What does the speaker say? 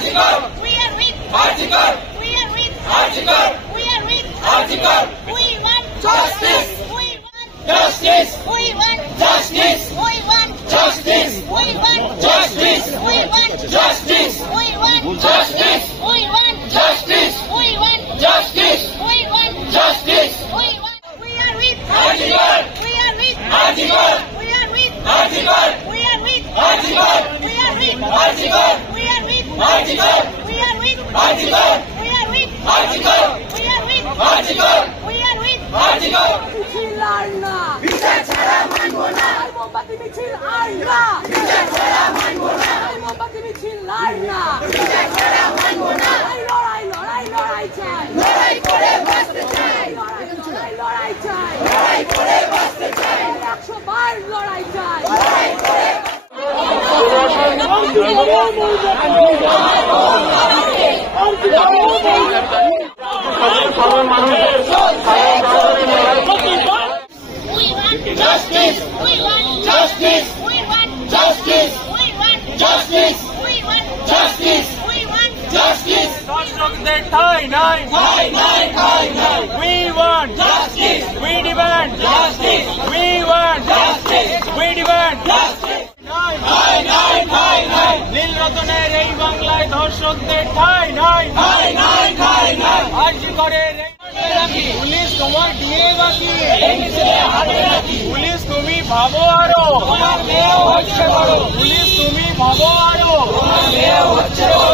Arjikar. We are with Arjikar. We are with Arjikar. We are with Arjikar. We want Justice. We want Justice. We want Justice. We want Justice. We want Justice. We want Justice. We want Justice. We want Justice. We want Justice. We want Justice. We want We are with Arjikar. We are with Arjikar. We are with Arjikar. We are with Arjikar. We are with Arjikar. We are with Arjikar. We are with Arjikar. We are with Arjikar. We are with Arjikar. We are with Arjikar. মিছিল আর না বিচার ছাড়া মানব না। মোমবাতি মিছিল আর না বিচার ছাড়া মানব না। মোমবাতি মিছিল আর না বিচার ছাড়া মানব না। লড়াই লড়াই লড়াই চাই লড়াই করে বাঁচতে চাই। লড়াই চাই লড়াই করে বাঁচতে চাই। 100 বার লড়াই চাই লড়াই করে We want Justice. We want Justice. We want Justice. We want Justice. We want Justice. We want Justice. দর্শকদের ঠাঁই নাই ঠাঁই নাই, ঠাঁই নাই। We want Justice. We demand Justice. We want Justice. We demand Justice. নাই ঠাঁই নাই, ঠাঁই নাই। নীলরতনের এই বাংলায় ধর্ষকদের ঠাঁই নাই ঠাঁই নাই, ঠাঁই নাই। আরজিকরের এই পুলিশ তোমার দিয়ে বাকি পুলিশ তুমি ভাবো আরো তোমার মেয়েও হচ্ছে বড়। পুলিশ তুমি ভাবো আরো তোমার মেয়েও হচ্ছে বড়।